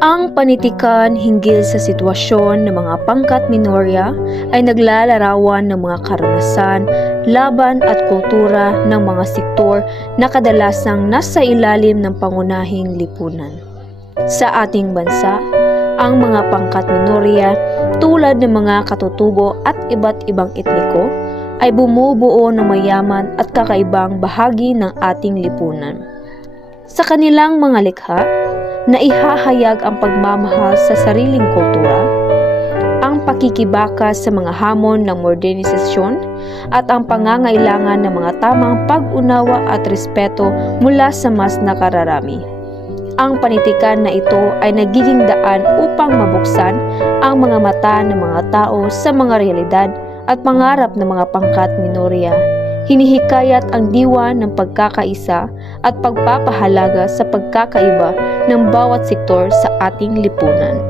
Ang panitikan hinggil sa sitwasyon ng mga pangkat minorya ay naglalarawan ng mga karanasan, laban at kultura ng mga sektor na kadalasang nasa ilalim ng pangunahing lipunan. Sa ating bansa, ang mga pangkat minorya tulad ng mga katutubo at iba't ibang etniko ay bumubuo ng mayaman at kakaibang bahagi ng ating lipunan. Sa kanilang mga likha, naihahayag ang pagmamahal sa sariling kultura, ang pakikibaka sa mga hamon ng modernisasyon, at ang pangangailangan ng mga tamang pag-unawa at respeto mula sa mas nakararami. Ang panitikan na ito ay nagiging daan upang mabuksan ang mga mata ng mga tao sa mga realidad at pangarap ng mga pangkat minorya. Hinihikayat ang diwa ng pagkakaisa at pagpapahalaga sa pagkakaiba ng bawat sektor sa ating lipunan.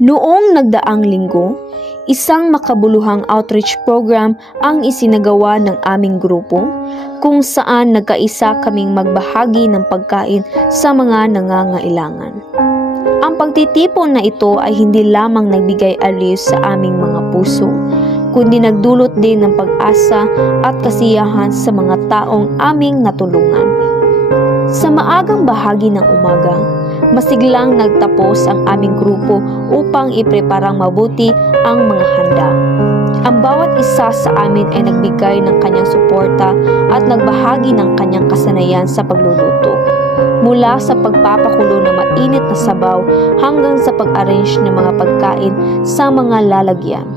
Noong nagdaang linggo, isang makabuluhang outreach program ang isinagawa ng aming grupo kung saan nagkaisa kaming magbahagi ng pagkain sa mga nangangailangan. Ang pagtitipon na ito ay hindi lamang nagbigay aliw sa aming mga puso, kundi nagdulot din ng pag-asa at kasiyahan sa mga taong aming natulungan. Sa maagang bahagi ng umaga, masiglang nagtapos ang aming grupo upang ipreparang mabuti ang mga handa. Ang bawat isa sa amin ay nagbigay ng kanyang suporta at nagbahagi ng kanyang kasanayan sa pagluluto. Mula sa pagpapakulo ng mainit na sabaw hanggang sa pag-arrange ng mga pagkain sa mga lalagyan.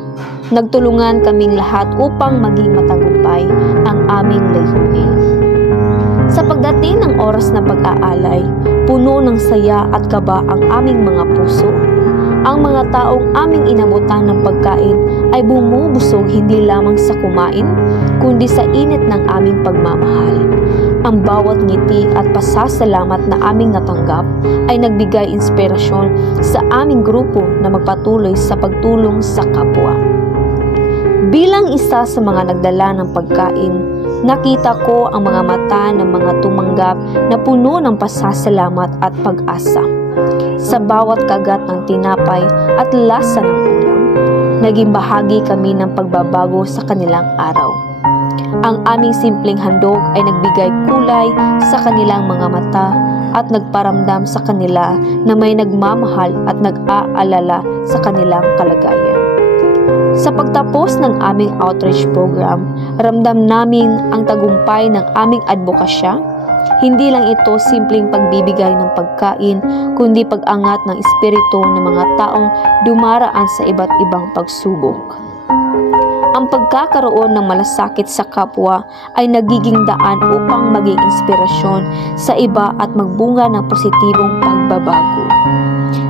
Nagtulungan kaming lahat upang maging matagumpay ang aming layunin. Sa pagdating ng oras na pag-aalay, puno ng saya at kaba ang aming mga puso. Ang mga taong aming inabutan ng pagkain ay bumubusog hindi lamang sa kumain, kundi sa init ng aming pagmamahal. Ang bawat ngiti at pasasalamat na aming natanggap ay nagbigay inspirasyon sa aming grupo na magpatuloy sa pagtulong sa kapwa. Bilang isa sa mga nagdala ng pagkain, nakita ko ang mga mata ng mga tumanggap na puno ng pasasalamat at pag-asa. Sa bawat kagat ng tinapay at lasa ng ulam, naging bahagi kami ng pagbabago sa kanilang araw. Ang aming simpleng handog ay nagbigay kulay sa kanilang mga mata at nagparamdam sa kanila na may nagmamahal at nag-aalala sa kanilang kalagayan. Sa pagtapos ng aming outreach program, ramdam namin ang tagumpay ng aming advokasya. Hindi lang ito simpleng pagbibigay ng pagkain, kundi pag-angat ng espiritu ng mga taong dumaraan sa iba't ibang pagsubok. Ang pagkakaroon ng malasakit sa kapwa ay nagiging daan upang maging inspirasyon sa iba at magbunga ng positibong pagbabago.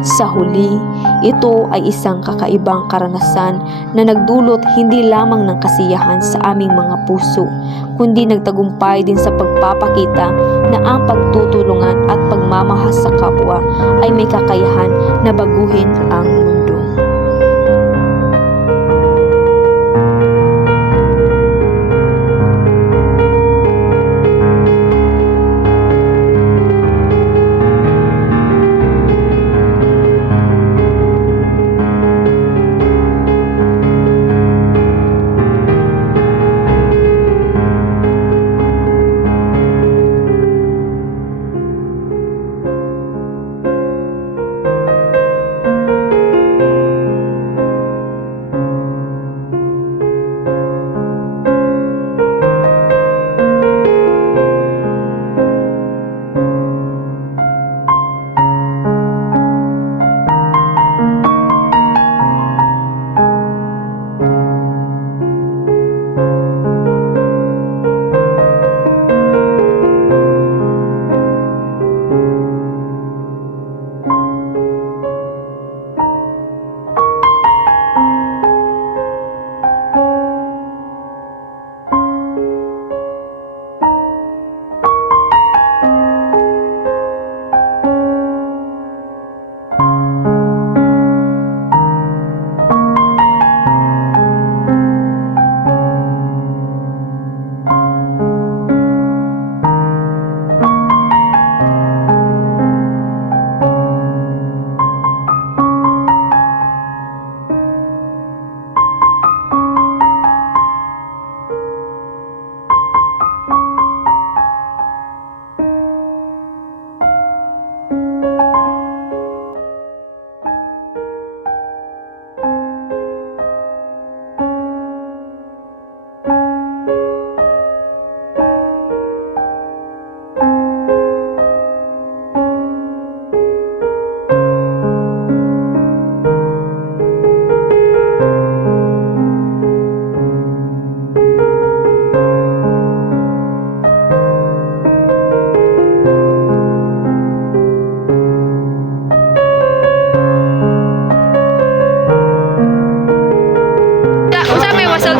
Sa huli, ito ay isang kakaibang karanasan na nagdulot hindi lamang ng kasiyahan sa aming mga puso, kundi nagtagumpay din sa pagpapakita na ang pagtutulungan at pagmamahal sa kapwa ay may kakayahan na baguhin ang mundo.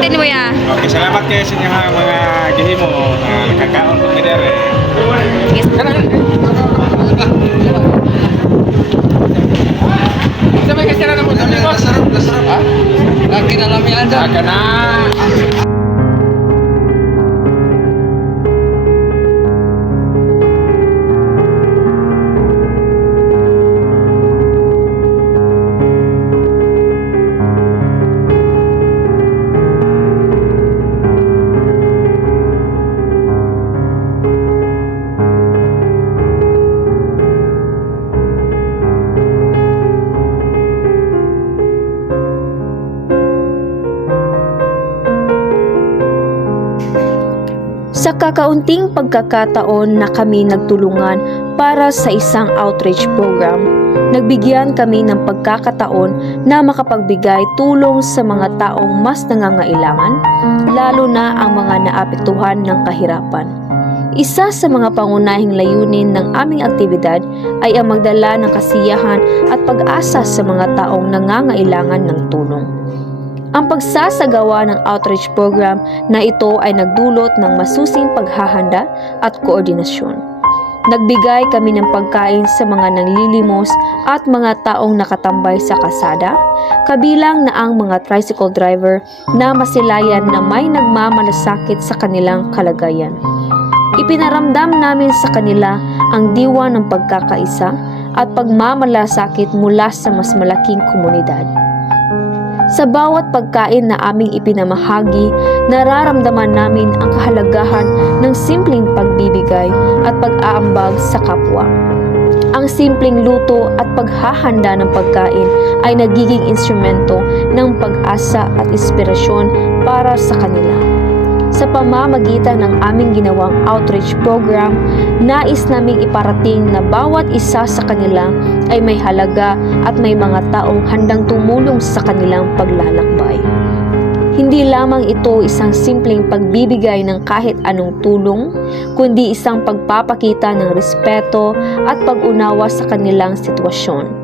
din mo ya. Okay, salamat kayo sa inyong mga gihimo na nakakaon ko dire. Sabay kasi na mo sa mga sarap. Ha? Lagi na lang yan. Lagi na. Sa kakaunting pagkakataon na kami nagtulungan para sa isang outreach program, nagbigyan kami ng pagkakataon na makapagbigay tulong sa mga taong mas nangangailangan, lalo na ang mga naapektuhan ng kahirapan. Isa sa mga pangunahing layunin ng aming aktibidad ay ang magdala ng kasiyahan at pag-asa sa mga taong nangangailangan ng tulong. Ang pagsasagawa ng outreach program na ito ay nagdulot ng masusing paghahanda at koordinasyon. Nagbigay kami ng pagkain sa mga nanglilimos at mga taong nakatambay sa kalsada, kabilang na ang mga tricycle driver na masilayan na may nagmamalasakit sa kanilang kalagayan. Ipinaramdam namin sa kanila ang diwa ng pagkakaisa at pagmamalasakit mula sa mas malaking komunidad. Sa bawat pagkain na aming ipinamahagi, nararamdaman namin ang kahalagahan ng simpleng pagbibigay at pag-aambag sa kapwa. Ang simpleng luto at paghahanda ng pagkain ay nagiging instrumento ng pag-asa at inspirasyon para sa kanila. Sa pamamagitan ng aming ginawang outreach program, nais naming iparating na bawat isa sa kanila ay may halaga at may mga taong handang tumulong sa kanilang paglalakbay. Hindi lamang ito isang simpleng pagbibigay ng kahit anong tulong, kundi isang pagpapakita ng respeto at pag-unawa sa kanilang sitwasyon.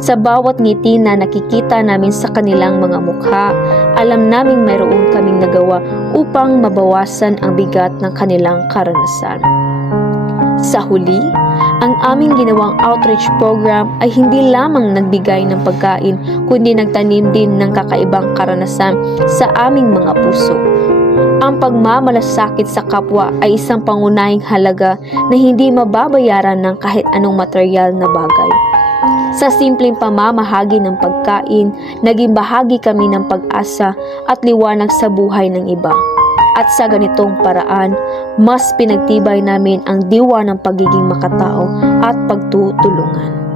Sa bawat ngiti na nakikita namin sa kanilang mga mukha, alam naming mayroon kaming nagawa upang mabawasan ang bigat ng kanilang karanasan. Sa huli, ang aming ginawang outreach program ay hindi lamang nagbigay ng pagkain, kundi nagtanim din ng kakaibang karanasan sa aming mga puso. Ang pagmamalasakit sa kapwa ay isang pangunahing halaga na hindi mababayaran ng kahit anong material na bagay. Sa simpleng pamamahagi ng pagkain, naging bahagi kami ng pag-asa at liwanag sa buhay ng iba. At sa ganitong paraan, mas pinagtibay namin ang diwa ng pagiging makatao at pagtutulungan.